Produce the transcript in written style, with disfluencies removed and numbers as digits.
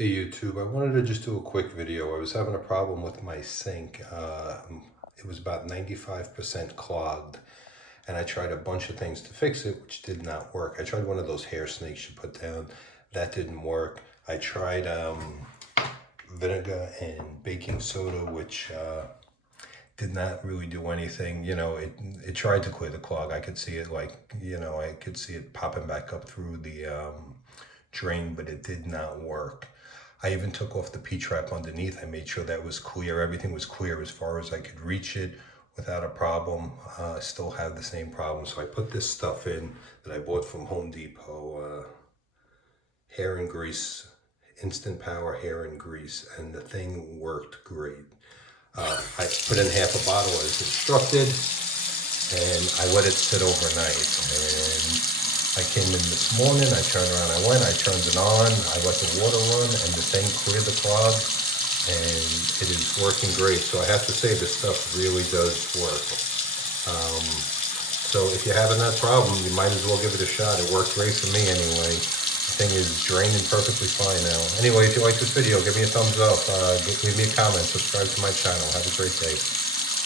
Hey YouTube, I wanted to just do a quick video. I was having a problem with my sink. It was about 95% clogged, and I tried a bunch of things to fix it, which did not work. I tried one of those hair snakes you put down. That didn't work. I tried vinegar and baking soda, which did not really do anything. It tried to clear the clog. I could see it I could see it popping back up through the drain, but it did not work. I even took off the P-trap underneath. I made sure that was clear. Everything was clear as far as I could reach it without a problem. I still have the same problem. So I put this stuff in that I bought from Home Depot, hair and grease, instant power hair and grease, and the thing worked great. I put in half a bottle as instructed, and I let it sit overnight. And I came in this morning, I turned around, I turned it on, I let the water run, and the thing cleared the clog, and it is working great. So I have to say, this stuff really does work. So if you're having that problem, you might as well give it a shot. It worked great for me anyway. The thing is draining perfectly fine now. Anyway, if you like this video, give me a thumbs up, leave me a comment, subscribe to my channel. Have a great day.